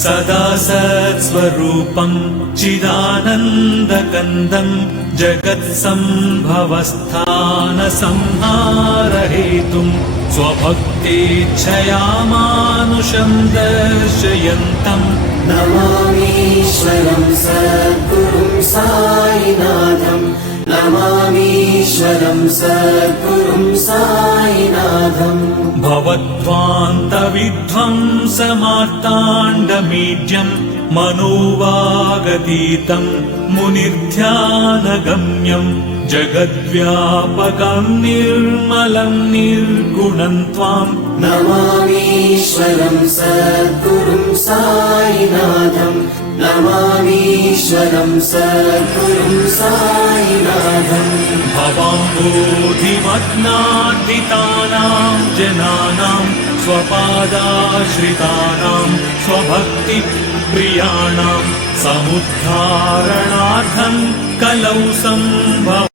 सदा सत्स्वरूपं चिदानन्दकन्दं जगत्सम्भवस्थानसंहारहेतुं स्वभक्तेच्छया मानुषं दर्शयन्तम् नमामीश्वरं सद्गुरुं साईनाथं नमामीश्वरं सद्गुरुं साईनाथम् भवद्ध्वान्तविध्वंसमार्ताण्डमीड्यं मनोवागतीतं मुनिर्ध्यानगम्यं जगद्व्यापकं निर्मलं निर्गुणं त्वां नमामीश्वरं सद्गुरुं साईनाथं नमामीश्वरं सद्गुरुं साईनाथम् भवाम्बोधिमग्नार्दितानां जनानां स्वपादाश्रितानां स्वभक्तिप्रियाणां समुद्धारणार्थं कलौ सम्भव